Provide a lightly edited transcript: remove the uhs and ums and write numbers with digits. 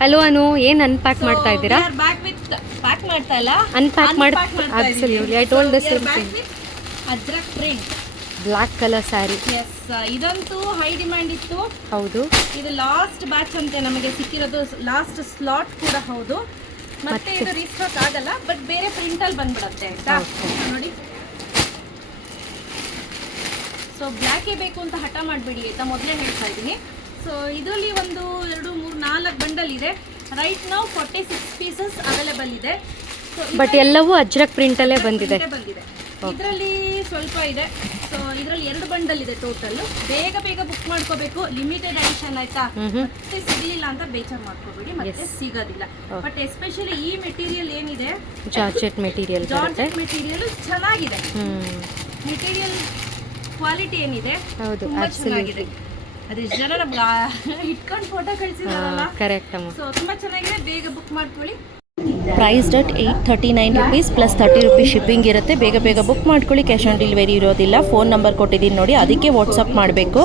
Hello ಅನು, ಏನು unpack ಮಾಡ್ತಾ ಇದ್ದೀರಾ? ಬ್ಯಾಕ್ ವಿತ್ ಪ್ಯಾಕ್ ಮಾಡ್ತಾ ಇಲ್ಲ, unpack absolutely I told the same thing. Ajrakh print black colour sari. Yes, ಇದಂತೂ ಹೈ ಡಿಮ್ಯಾಂಡ್ ಇತ್ತು. ಹೌದು, ಇದು ಲಾಸ್ಟ್ ಬ್ಯಾಚ್ ಅಂತೆ ನಮಗೆ ಸಿಕ್ಕಿರೋದು, ಲಾಸ್ಟ್ ಸ್ಲಾಟ್ ಕೂಡ ಹೌದು. ಮತ್ತೆ ಇದು ರೀಸ್ಟಾಕ್ ಆಗಲ್ಲ, ಬಟ್ ಬೇರೆ ಪ್ರಿಂಟ್ ಅಲ್ಲಿ ಬಂದ್ಬಿಡುತ್ತೆ ಆಯ್ತಾ. ನೋಡಿ, ಸೊ ಬ್ಲ್ಯಾಕೇ ಬೇಕು ಅಂತ ಹಠ ಮಾಡಬೇಡಿ ಆಯ್ತಾ, ಮೊದಲೇ ಹೇಳ್ತಾ ಇದ್ದೀನಿ. ಸೊ ಇದರಲ್ಲಿ ಒಂದು 2 3 4 ಬಂಡಲ್ ಇದೆ. ರೈಟ್ ನಾವು 46 ಪೀಸಸ್ ಅವೈಲೇಬಲ್ ಇದೆ. ಬಟ್ ಎಲ್ಲವೂ ಅಜ್ರಕ್ ಪ್ರಿಂಟಲ್ಲೇ ಬಂದಿದೆ. ಇದರಲ್ಲಿ ಸ್ವಲ್ಪ ಇದೆ. ಸೊ ಇದರಲ್ಲಿ 2 ಬಂಡಲ್ ಇದೆ ಟೋಟಲ್. ಬೇಗ ಬೇಗ ಬುಕ್ ಮಾಡ್ಕೋಬೇಕು, ಲಿಮಿಟೆಡ್ ಎಡಿಷನ್ ಆಯ್ತಾ. ಮತ್ತೆ ಸಿಗಲಿಲ್ಲ ಅಂತ ಬೇಜಾರು ಮಾಡ್ಕೋಬೇಡಿ, ಮತ್ತೆ ಸಿಗೋದಿಲ್ಲ. ಬಟ್ ಎಸ್ಪೆಷಲಿ ಈ ಮೆಟೀರಿಯಲ್ ಏನಿದೆ, ಜಾರ್ಜೆಟ್ ಮೆಟೀರಿಯಲ್ ಚೆನ್ನಾಗಿದೆ. ಮೆಟೀರಿಯಲ್ ಕ್ವಾಲಿಟಿ ಏನಿದೆ ತುಂಬಾ ಚೆನ್ನಾಗಿದೆ. ಅದೇ ಜನ ಇಟ್ಕೊಂಡು ಫೋಟೋ ಕಳಿಸಿದಾರಲ್ಲ, ಕರೆಕ್ಟ್ ಅಮ್ಮ. ಸೊ ತುಂಬಾ ಚೆನ್ನಾಗಿದೆ, ಬೇಗ ಬುಕ್ ಮಾಡ್ಕೊಳ್ಳಿ. Price that 839 rupees plus 30 rupees shipping ಇರುತ್ತೆ. ಬೇಗ ಬೇಗ ಬುಕ್ ಮಾಡ್ಕೊಳ್ಳಿ, ಕ್ಯಾಶ್ ಆನ್ ಡೆಲಿವರಿ ಇರೋದಿಲ್ಲ. ಫೋನ್ ನಂಬರ್ ಕೊಟ್ಟಿದ್ದೀನಿ ನೋಡಿ, ಅದಕ್ಕೆ ವಾಟ್ಸಪ್ ಮಾಡಬೇಕು.